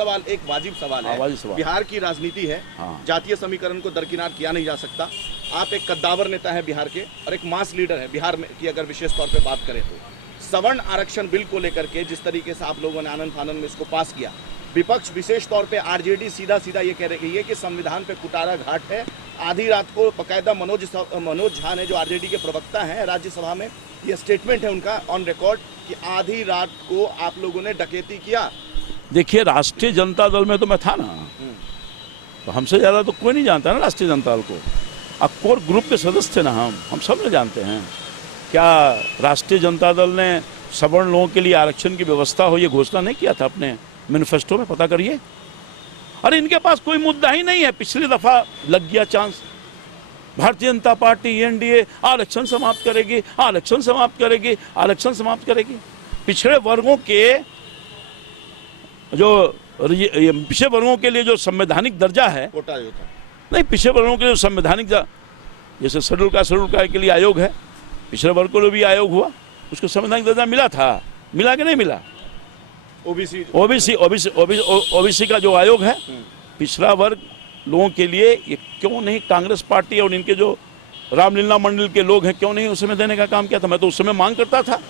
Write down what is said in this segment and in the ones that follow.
सवाल, एक वाजिब सवाल है। वाजिब सवाल। बिहार की राजनीति है, जातीय समीकरण को दरकिनार किया नहीं जा सकता। आप एक कद्दावर नेता है बिहार के और एक मास लीडर है बिहार में की अगर विशेष तौर पे बात करें तो सवर्ण आरक्षण बिल को लेकर के जिस तरीके से आप लोगों ने आनंद फानंद में इसको पास किया, विपक्ष विशेष तौर पे आरजेडी सीधा सीधा ये कह रही है कि संविधान पे कुटारा घाट है। आधी रात को बकायदा मनोज झा ने, जो आरजेडी के प्रवक्ता हैं राज्यसभा में, ये स्टेटमेंट है उनका ऑन रिकॉर्ड कि आधी रात को आप लोगों ने डकैती किया। देखिए, राष्ट्रीय जनता दल में तो मैं था ना, तो हमसे ज़्यादा तो कोई नहीं जानता ना राष्ट्रीय जनता दल को। अब कोर ग्रुप के सदस्य थे ना, हम सब लोग जानते हैं। क्या राष्ट्रीय जनता दल ने सवर्ण लोगों के लिए आरक्षण की व्यवस्था हो ये घोषणा नहीं किया था अपने मैनिफेस्टो में? पता करिए। अरे इनके पास कोई मुद्दा ही नहीं है। पिछली दफा लग गया chance, Bharatiya Janata party NDA आरक्षण समाप्त करेगी, आरक्षण समाप्त करेगी, आरक्षण समाप्त करेगी। पिछड़े वर्गों के लिए जो संवैधानिक दर्जा है, कोटा जो था नहीं, पिछड़े वर्गों के लिए संवैधानिक, जैसे शेड्यूल कास्ट के लिए आयोग है, पिछड़े वर्ग को भी आयोग हुआ, उसको संवैधानिक दर्जा मिला था, मिला कि नहीं मिला? ओबीसी का जो आयोग है पिछड़ा वर्ग लोगों के लिए, ये क्यों नहीं कांग्रेस पार्टी और इनके जो रामलीला मंडल के लोग हैं, क्यों नहीं उसमें देने का काम किया था? मैं तो उस समय मांग करता था,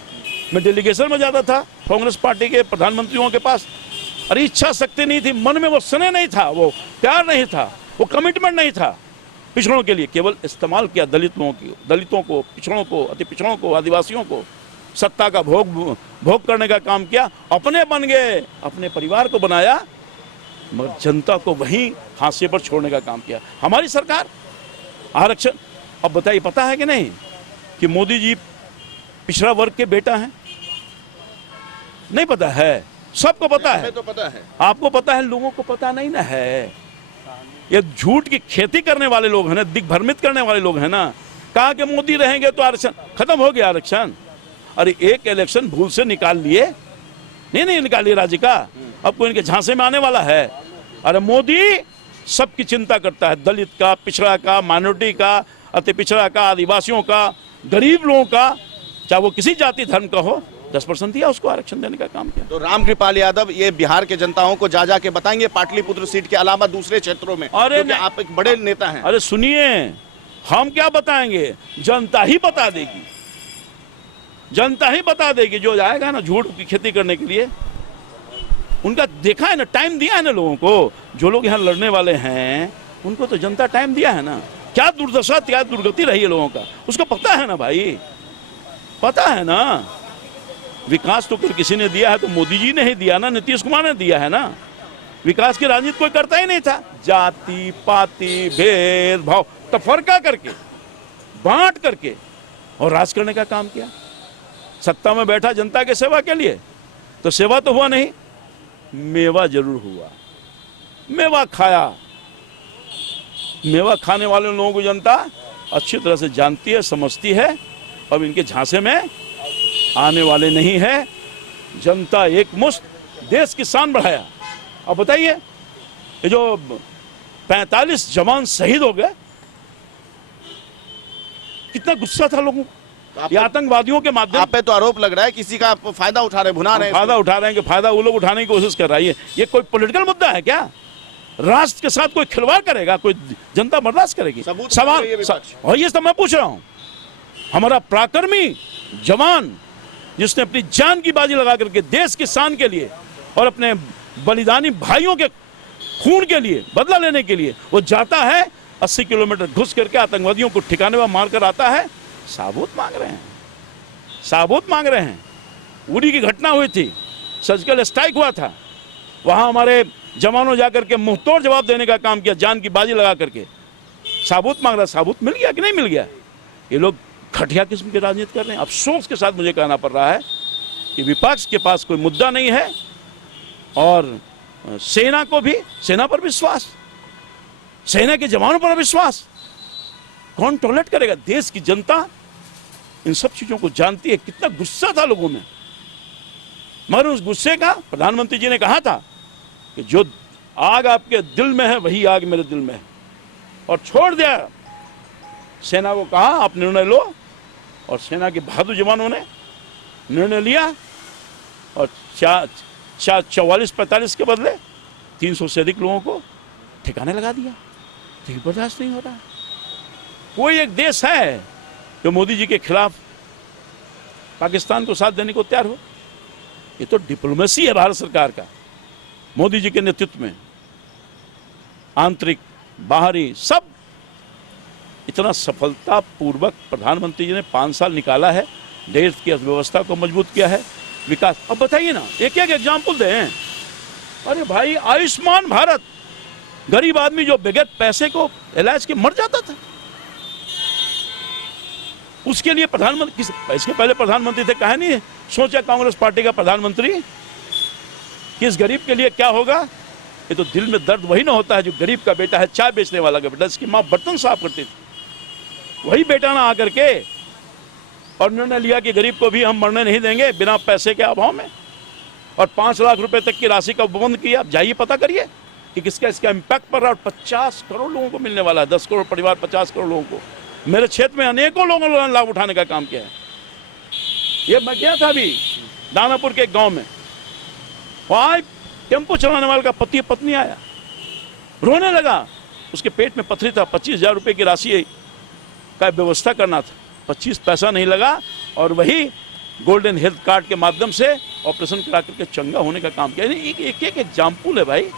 मैं डेलीगेशन में जाता था कांग्रेस पार्टी के प्रधानमंत्रियों के पास। अरे इच्छा शक्ति नहीं थी, मन में वो स्नेह नहीं था, वो प्यार नहीं था, वो कमिटमेंट नहीं था पिछड़ों के लिए। केवल इस्तेमाल किया दलितों को, पिछड़ों को, अति पिछड़ों को, आदिवासियों को, सत्ता का भोग करने का काम किया। अपने बन गए, अपने परिवार को बनाया, मगर जनता को वहीं हाशिए पर छोड़ने का काम किया हमारी सरकार। आरक्षण, अब बताइए, पता है कि नहीं कि मोदी जी पिछड़ा वर्ग के बेटा हैं? नहीं पता है? सबको पता है। तो पता है, आपको पता है, लोगों को पता नहीं ना है। ये झूठ की खेती करने वाले लोग हैं ना, दिग्भ्रमित करने वाले लोग हैं ना। कहा कि मोदी रहेंगे तो आरक्षण खत्म हो गया। आरक्षण, अरे एक इलेक्शन भूल से निकाल लिए, नहीं निकालिए राज्य का, अब कोई इनके झांसे में आने वाला है? अरे मोदी सबकी चिंता करता है, दलित का, पिछड़ा का, माइनॉरिटी का, अति पिछड़ा का, आदिवासियों का, गरीब लोगों का, चाहे वो किसी जाति धर्म का हो। 10% दिया उसको, आरक्षण देने का काम किया। तो रामकृपाल यादव ये बिहार के जनताओं को जा के बताएंगे पाटलिपुत्र सीट के अलावा दूसरे क्षेत्रों में? अरे आप एक बड़े नेता हैं। अरे सुनिए, हम क्या बताएंगे, जनता ही बता देगी। जनता ही बता देगी, जो जाएगा ना झूठ की खेती करने के लिए। उनका देखा है ना, टाइम दिया है ना लोगों को। जो लोग यहाँ लड़ने वाले हैं उनको तो जनता टाइम दिया है ना। क्या दुर्दशा, क्या दुर्गति रही है लोगों का, उसको पता है ना भाई, पता है ना। विकास तो किसी ने दिया है तो मोदी जी ने ही दिया ना, नीतीश कुमार ने दिया है ना। विकास की राजनीति कोई करता ही नहीं था। जाति पाति भेदभाव तफरका करके, बांट करके और राज करने का काम किया। सत्ता में बैठा जनता के सेवा के लिए, तो सेवा तो हुआ नहीं, मेवा जरूर हुआ। मेवा खाया। मेवा खाने वाले लोगों को जनता अच्छी तरह से जानती है, समझती है। अब इनके झांसे में आने वाले नहीं है। जनता एक मुश्त देश की शान बढ़ाया। अब बताइए, ये जो 45 जवान शहीद हो गए, कितना गुस्सा था लोगों को। ये आतंकवादियों के माध्यम, आप पे तो आरोप लग रहा है किसी का फायदा उठा रहे, भुना रहे, फायदा उठा रहे हैं कि फायदा वो लोग उठाने की कोशिश कर रही है। ये कोई पॉलिटिकल मुद्दा है क्या? राष्ट्र के साथ कोई खिलवाड़ करेगा? कोई जनता बर्दाश्त करेगी? सवाल, और ये सब मैं पूछ रहा हूं। हमारा पराक्रमी जवान जिसने अपनी जान की बाजी लगा करके देश की शान के लिए और अपने बलिदानी भाइयों के खून के लिए बदला लेने के लिए वो जाता है, 80 किलोमीटर घुस करके आतंकवादियों को ठिकाने में मार कर आता है। साबूत मांग रहे हैं, साबूत मांग रहे हैं। उरी की घटना हुई थी, सर्जिकल स्ट्राइक हुआ था, वहां हमारे जवानों जाकर के मुंहतोड़ जवाब देने का काम किया, जान की बाजी लगा करके। साबूत मांग रहा, साबूत मिल गया कि नहीं मिल गया? ये लोग घटिया किस्म की राजनीति कर रहे हैं। अफसोस के साथ मुझे कहना पड़ रहा है कि विपक्ष के पास कोई मुद्दा नहीं है और सेना को भी, सेना पर विश्वास, सेना के जवानों पर विश्वास कौन टॉलरेट करेगा? देश की जनता इन सब चीजों को जानती है। कितना गुस्सा था लोगों में, मगर उस गुस्से का प्रधानमंत्री जी ने कहा था कि जो आग आपके दिल में है वही आग मेरे दिल में है, और छोड़ दिया। सेना को कहा आप निर्णय लो, और सेना के बहादुर जवानों ने निर्णय लिया और 44-45 के बदले 300 से अधिक लोगों को ठिकाने लगा दिया। तो ये बर्दाश्त नहीं हो रहा। कोई एक देश है जो मोदी जी के खिलाफ पाकिस्तान को साथ देने को तैयार हो? ये तो डिप्लोमेसी है भारत सरकार का, मोदी जी के नेतृत्व में, आंतरिक बाहरी सब। इतना सफलतापूर्वक प्रधानमंत्री जी ने 5 साल निकाला है, देश की अर्थव्यवस्था को मजबूत किया है, विकास। अब बताइए ना, एक एक एग्जाम्पल दें। अरे भाई, आयुष्मान भारत, गरीब आदमी जो बगैर पैसे को इलाज के मर जाता था, उसके लिए प्रधानमंत्री, इसके पहले प्रधानमंत्री थे, कहा नहीं सोचा कांग्रेस पार्टी का प्रधानमंत्री कि इस गरीब के लिए क्या होगा? ये तो दिल में दर्द वही ना होता है जो गरीब का बेटा है, चाय बेचने वाला का बेटा, इसकी माँ बर्तन साफ करती थी, वही बेटा ना आकर के और निर्णय लिया कि गरीब को भी हम मरने नहीं देंगे बिना पैसे के अभाव में, और 5 लाख रुपए तक की राशि का उपबंध किया। अब जाइए पता करिए कि किसका इसका इम्पैक्ट पड़ रहा है। 50 करोड़ लोगों को मिलने वाला है, 10 करोड़ परिवार, 50 करोड़ लोगों को। मेरे क्षेत्र में अनेकों लोगों ने लाभ उठाने का काम किया है। ये मैं गया था अभी दानापुर के एक गांव में, वहां टेम्पो चलाने वाले का पति पत्नी आया, रोने लगा, उसके पेट में पथरी था, 25,000 रुपये की राशि का व्यवस्था करना था, 25 पैसा नहीं लगा, और वही गोल्डन हेल्थ कार्ड के माध्यम से ऑपरेशन करा करके चंगा होने का काम किया। एक एग्जाम्पल है भाई।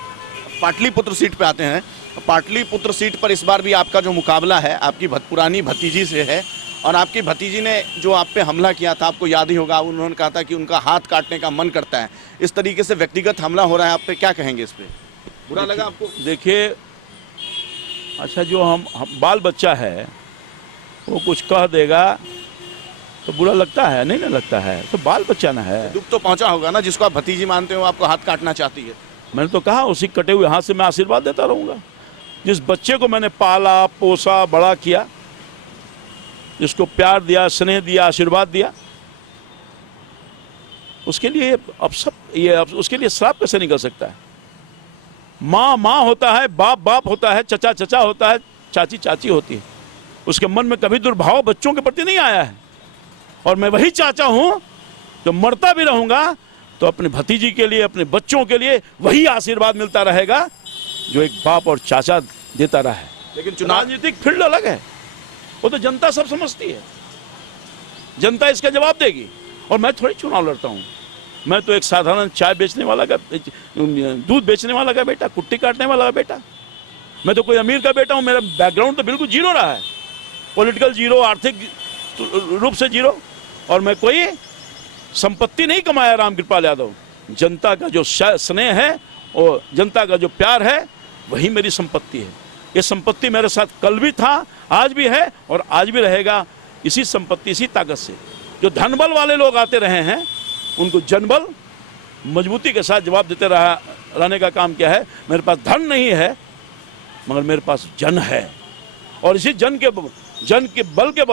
पाटलिपुत्र सीट पे आते हैं। पाटलिपुत्र सीट पर इस बार भी आपका जो मुकाबला है आपकी पुरानी भतीजी से है, और आपकी भतीजी ने जो आप पे हमला किया था, आपको याद ही होगा, उन्होंने कहा था कि उनका हाथ काटने का मन करता है। इस तरीके से व्यक्तिगत हमला हो रहा है आप पे, क्या कहेंगे इस पे? बुरा लगा आपको? देखिए, अच्छा, जो हम बाल बच्चा है वो कुछ कह देगा तो बुरा लगता है? नहीं ना लगता है, तो बाल बच्चा ना है। दुख तो पहुंचा होगा ना, जिसको आप भतीजी मानते हो, आपको हाथ काटना चाहती है। मैंने तो कहा उसी कटे हुए हाथ से मैं आशीर्वाद देता रहूंगा। जिस बच्चे को मैंने पाला पोसा बड़ा किया, जिसको प्यार दिया, स्नेह दिया, आशीर्वाद दिया, उसके लिए अब उसके लिए श्राप कैसे निकल सकता है? माँ माँ होता है, बाप बाप होता है, चचा चचा होता है, चाची चाची होती है। उसके मन में कभी दुर्भाव बच्चों के प्रति नहीं आया है। और मैं वही चाचा हूं जो मरता भी रहूंगा तो अपने भतीजी के लिए, अपने बच्चों के लिए वही आशीर्वाद मिलता रहेगा जो एक बाप और चाचा देता रहा है। लेकिन चुनाव राजनीतिक फील्ड अलग है, वो तो जनता सब समझती है, जनता इसका जवाब देगी। और मैं थोड़ी चुनाव लड़ता हूँ, मैं तो एक साधारण चाय बेचने वाला का, दूध बेचने वाला का बेटा, कुट्टी काटने वाला का बेटा। मैं तो कोई अमीर का बेटा हूँ, मेरा बैकग्राउंड तो बिल्कुल जीरो रहा है, पॉलिटिकल जीरो, आर्थिक रूप से जीरो, और मैं कोई संपत्ति नहीं कमाया। राम कृपाल यादव, जनता का जो स्नेह है और जनता का जो प्यार है वही मेरी संपत्ति है। ये संपत्ति मेरे साथ कल भी था, आज भी है और आज भी रहेगा। इसी संपत्ति, इसी ताकत से जो धनबल वाले लोग आते रहे हैं उनको जनबल मजबूती के साथ जवाब देते रहने का काम किया है। मेरे पास धन नहीं है मगर मेरे पास जन है, और इसी जन के बल के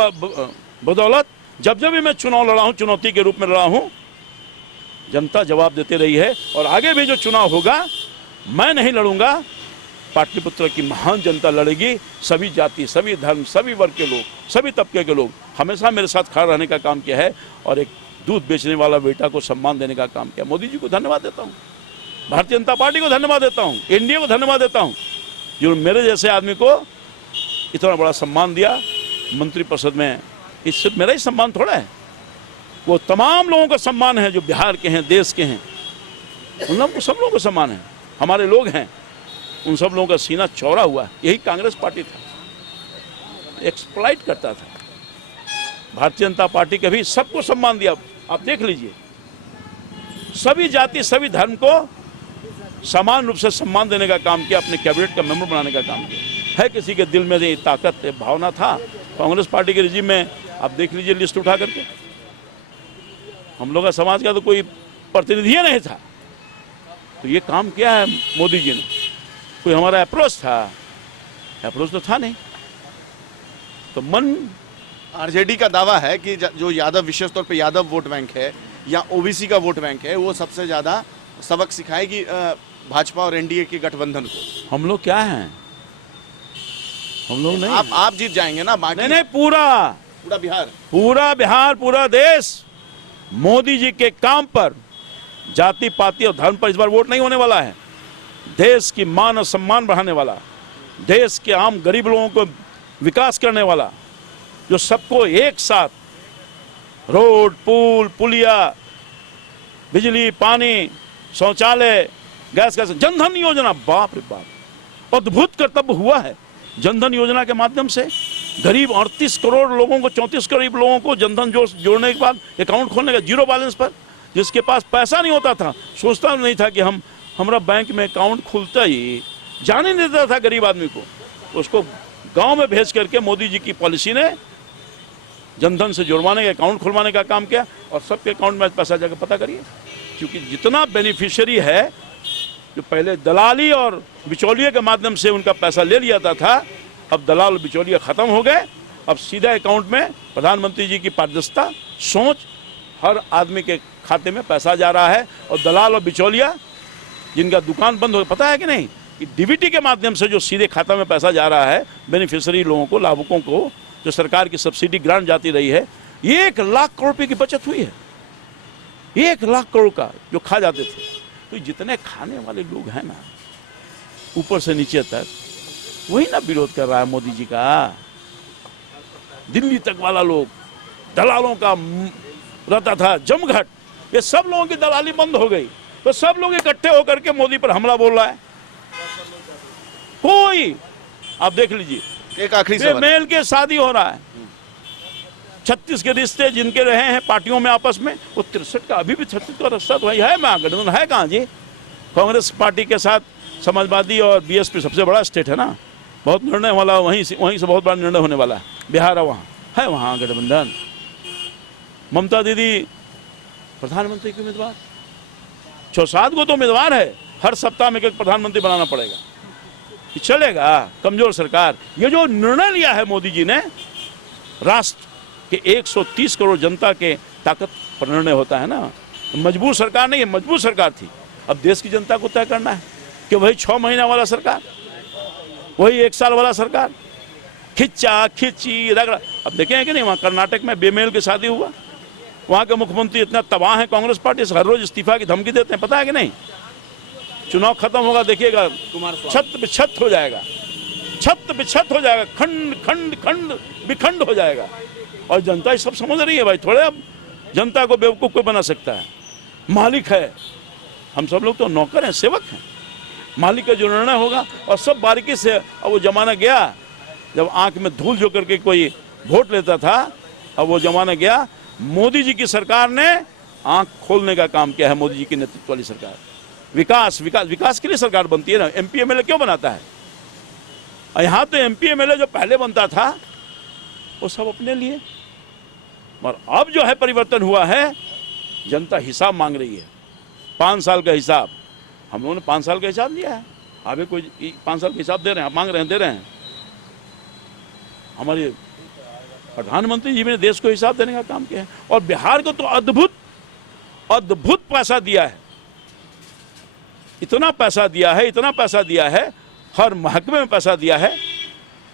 बदौलत जब भी मैं चुनाव लड़ा हूं, चुनौती के रूप में लड़ा हूं, जनता जवाब देते रही है। और आगे भी जो चुनाव होगा मैं नहीं लड़ूंगा, पाटलिपुत्र की महान जनता लड़ेगी। सभी जाति, सभी धर्म, सभी वर्ग के लोग, सभी तबके के लोग हमेशा मेरे साथ खड़ा रहने का काम किया है, और एक दूध बेचने वाला बेटा को सम्मान देने का काम किया। मोदी जी को धन्यवाद देता हूँ, भारतीय जनता पार्टी को धन्यवाद देता हूँ, एनडीए को धन्यवाद देता हूँ, जो मेरे जैसे आदमी को इतना बड़ा सम्मान दिया मंत्रिपरिषद में। इससे मेरा ही सम्मान थोड़ा है, वो तमाम लोगों का सम्मान है जो बिहार के हैं, देश के हैं, उन लोगों को, सब लोगों को सम्मान है। हमारे लोग हैं, उन सब लोगों का सीना चौड़ा हुआ। यही कांग्रेस पार्टी था, एक्सप्लॉइट करता था। भारतीय जनता पार्टी के भी सबको सम्मान दिया। आप देख लीजिए, सभी जाति, सभी धर्म को समान रूप से सम्मान देने का काम किया, अपने कैबिनेट का मेंबर बनाने का काम किया। है किसी के दिल में ये ताकत, भावना था कांग्रेस पार्टी के रिजीम में? आप देख लीजिए लिस्ट उठा करके, हम लोग का समाज का तो कोई प्रतिनिधि नहीं था। तो ये काम किया है मोदी जी ने। कोई हमारा अप्रोच था? अप्रोच तो था नहीं। तो मन, आरजेडी का दावा है कि जो यादव, विशेष तौर पे यादव वोट बैंक है या ओबीसी का वोट बैंक है, वो सबसे ज्यादा सबक सिखाएगी भाजपा और एनडीए के गठबंधन को। हम लोग क्या हैं? हम लोग नहीं। आप जीत जाएंगे ना? नहीं, पूरा बिहार, पूरा देश मोदी जी के काम पर, जाति पाति और धर्म पर इस बार वोट नहीं होने वाला है। देश की मान और सम्मान बढ़ाने वाला, देश के आम गरीब लोगों को विकास करने वाला, जो सबको एक साथ रोड, पुल, पुलिया, बिजली, पानी, शौचालय, गैस का जनधन योजना, बाप रे बाप, अद्भुत कर्तव्य हुआ है। जनधन योजना के माध्यम से गरीब 38 करोड़ लोगों को, 34 करोड़ लोगों को जनधन जोड़ने के बाद अकाउंट खोलने का, जीरो बैलेंस पर, जिसके पास पैसा नहीं होता था, सोचता नहीं था कि हमारा बैंक में अकाउंट खुलता ही, जाने नहीं देता था गरीब आदमी को, उसको गांव में भेज करके मोदी जी की पॉलिसी ने जनधन से जुड़वाने का, अकाउंट खुलवाने का काम किया और सबके अकाउंट में पैसा जाकर पता करिए। क्योंकि जितना बेनिफिशियरी है, जो पहले दलाली और बिचौलिए के माध्यम से उनका पैसा ले लिया था, अब दलाल और बिचौलिया खत्म हो गए। अब सीधा अकाउंट में प्रधानमंत्री जी की पारदर्शिता, सोच, हर आदमी के खाते में पैसा जा रहा है। और दलाल और बिचौलिया जिनका दुकान बंद हो, पता है कि नहीं कि डीबीटी के माध्यम से जो सीधे खाता में पैसा जा रहा है बेनिफिशियरी लोगों को, लाभुकों को, जो सरकार की सब्सिडी ग्रांट जाती रही है, 1 लाख करोड़ रुपए की बचत हुई है। 1 लाख करोड़ का जो खा जाते थे। तो जितने खाने वाले लोग हैं ना, ऊपर से नीचे तक, वही ना विरोध कर रहा है मोदी जी का। दिल्ली तक वाला लोग, दलालों का रहता था जमघट, ये सब लोगों की दलाली बंद हो गई, तो सब लोग इकट्ठे होकर के मोदी पर हमला बोल रहा है। कोई, आप देख लीजिए, एक आखिरी सवाल, मेल के शादी हो रहा है, 36 के रिश्ते जिनके रहे हैं पार्टियों में आपस में, वो 63 का अभी भी 36 का रिश्ता तो वही है। गठबंधन है कहाँ जी? कांग्रेस पार्टी के साथ समाजवादी और बीएसपी सबसे बड़ा स्टेट है ना, बहुत निर्णय वाला, वहीं से बहुत बड़ा निर्णय होने वाला है। बिहार है, वहाँ गठबंधन। ममता दीदी प्रधानमंत्री की उम्मीदवार, 6-7 को तो उम्मीदवार है, हर सप्ताह में एक प्रधानमंत्री बनाना पड़ेगा, चलेगा? कमजोर सरकार। ये जो निर्णय लिया है मोदी जी ने, राष्ट्र के 130 करोड़ जनता के ताकत पर निर्णय होता है ना, मजबूर सरकार नहीं है, मजबूर सरकार थी। अब देश की जनता को तय करना है कि वही 6 महीना वाला सरकार, वही 1 साल वाला सरकार, खिंचा खिंची रगड़ा। अब देखें कि नहीं, वहाँ कर्नाटक में बेमेल की शादी हुआ, वहाँ के मुख्यमंत्री इतना तबाह है कांग्रेस पार्टी से, हर रोज इस्तीफा की धमकी देते हैं, पता है कि नहीं? चुनाव खत्म होगा, देखिएगा, छत बिछत हो जाएगा, छत बिछत हो जाएगा, खंड खंड खंड बिखंड हो जाएगा। और जनता ये सब समझ रही है भाई, थोड़े अब जनता को बेवकूफ़ कोई बना सकता है? मालिक है, हम सब लोग तो नौकर हैं, सेवक हैं। मालिक का जो निर्णय होगा, और सब बारीकी से। अब वो जमाना गया जब आंख में धूल जो करके कोई वोट लेता था, अब वो जमाना गया। मोदी जी की सरकार ने आंख खोलने का काम किया है, मोदी जी की नेतृत्व वाली सरकार। विकास विकास विकास के लिए सरकार बनती है ना, एमपी एमएलए क्यों बनाता है? यहाँ तो एमपी एमएलए जो पहले बनता था वो सब अपने लिए, और अब जो है परिवर्तन हुआ है, जनता हिसाब मांग रही है, 5 साल का हिसाब। हम लोगों ने 5 साल का हिसाब लिया है, अभी कोई 5 साल का हिसाब दे रहे हैं, मांग रहे हैं, दे रहे हैं। हमारे प्रधानमंत्री जी ने देश को हिसाब देने का काम किया है। और बिहार को तो अद्भुत अद्भुत पैसा दिया है, इतना पैसा दिया है, इतना पैसा दिया है, हर महकमे में पैसा दिया है।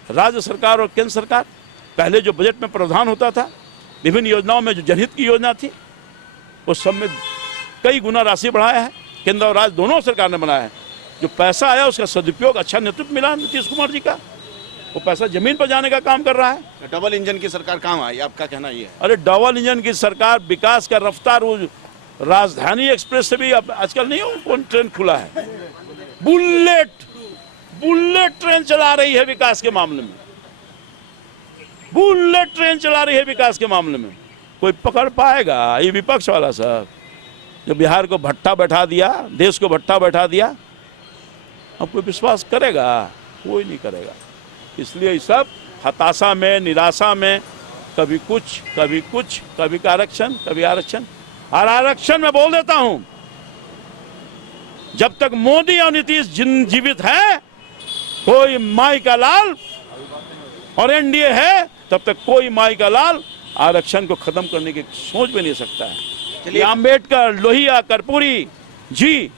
राज्य सरकार और केंद्र सरकार, पहले जो बजट में प्रावधान होता था विभिन्न योजनाओं में, जो जनहित की योजना थी, उस सब में कई गुना राशि बढ़ाया है। केंद्र और राज्य दोनों सरकार ने बनाया है। जो पैसा आया उसका सदुपयोग, अच्छा नेतृत्व मिला नीतीश कुमार जी का, वो पैसा जमीन पर जाने का काम कर रहा है। डबल इंजन की सरकार कहाँ आई, आपका कहना ये है? अरे डबल इंजन की सरकार, विकास का रफ्तार, राजधानी एक्सप्रेस से भी अब आजकल नहीं हो, कौन ट्रेन खुला है, बुलेट ट्रेन चला रही है विकास के मामले में, बुलेट ट्रेन चला रही है विकास के मामले में। कोई पकड़ पाएगा? ये विपक्ष वाला सब जो बिहार को भट्टा बैठा दिया, देश को भट्टा बैठा दिया, अब कोई विश्वास करेगा? कोई नहीं करेगा। इसलिए ये सब हताशा में, निराशा में, कभी कुछ कभी कुछ, कभी आरक्षण कभी आरक्षण। और आरक्षण में बोल देता हूं, जब तक मोदी और नीतीश जीवित है, कोई माई का लाल, और एनडीए है, तब तक कोई माई का लाल आरक्षण को खत्म करने की सोच भी नहीं सकता है। चलिए, अम्बेडकर, लोहिया, कर्पूरी जी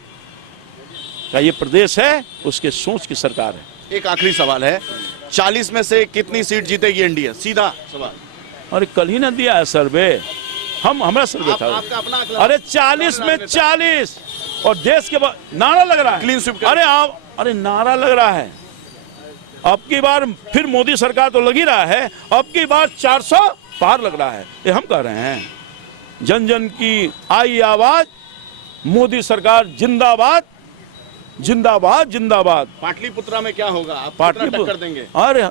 का ये प्रदेश है, उसके सोच की सरकार है। एक आखिरी सवाल है, 40 में से कितनी सीट जीतेगी एनडीए? सीधा सवाल। अरे कल ही ना दिया है सर्वे, हमारा सर्वे था। आपका अपना अरे 40 में 40, और देश के नारा लग रहा है क्लीन स्वीप। अरे नारा लग रहा है। अब की बार फिर मोदी सरकार तो लग ही रहा है, अब की बार 400 पार लग रहा है। ये हम कह रहे हैं, जन जन की आई आवाज, मोदी सरकार जिंदाबाद जिंदाबाद जिंदाबाद। पाटलिपुत्रा में क्या होगा, आप कितना टक्कर देंगे? अरे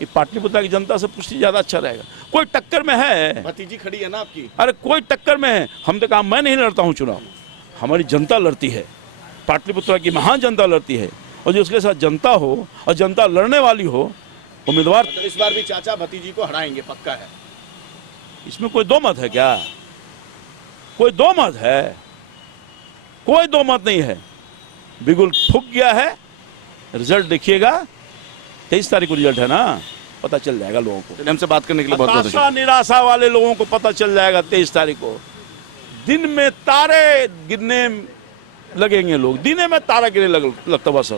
ये पाटलिपुत्रा की जनता से पूछती ज्यादा अच्छा रहेगा। कोई टक्कर में है? भतीजी खड़ी है ना आपकी। अरे कोई टक्कर में है? हम तो कहा मैं नहीं लड़ता हूँ चुनाव, हमारी जनता लड़ती है, पाटलिपुत्रा की महान जनता लड़ती है। और जो उसके साथ जनता हो और जनता लड़ने वाली हो उम्मीदवार, मतलब इस बार भी चाचा भतीजी को हराएंगे, पक्का है? इसमें कोई दो मत है क्या? कोई दो मत है? कोई दो मत नहीं है। बिल्कुल फूक गया है। रिजल्ट देखिएगा, 23 तारीख को रिजल्ट है ना, पता चल जाएगा लोगों को। चलिए, हमसे बात करने के लिए बहुत बहुत हताशा निराशा वाले लोगों को पता चल जाएगा 23 तारीख को। दिन में तारे गिरने लगेंगे, लोग दिन में तारा गिरने लगता बस।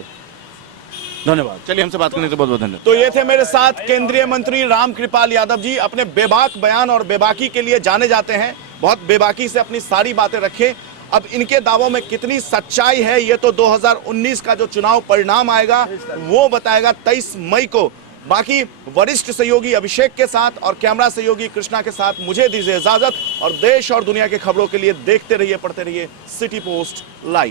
धन्यवाद। चलिए, हमसे बात करने के लिए बहुत बहुत धन्यवाद। तो ये थे मेरे साथ केंद्रीय मंत्री रामकृपाल यादव जी। अपने बेबाक बयान और बेबाकी के लिए जाने जाते हैं, बहुत बेबाकी से अपनी सारी बातें रखें। अब इनके दावों में कितनी सच्चाई है ये तो 2019 का जो चुनाव परिणाम आएगा वो बताएगा 23 मई को। बाकी वरिष्ठ सहयोगी अभिषेक के साथ और कैमरा सहयोगी कृष्णा के साथ मुझे दीजिए इजाजत, और देश और दुनिया के खबरों के लिए देखते रहिए, पढ़ते रहिए सिटी पोस्ट लाइव।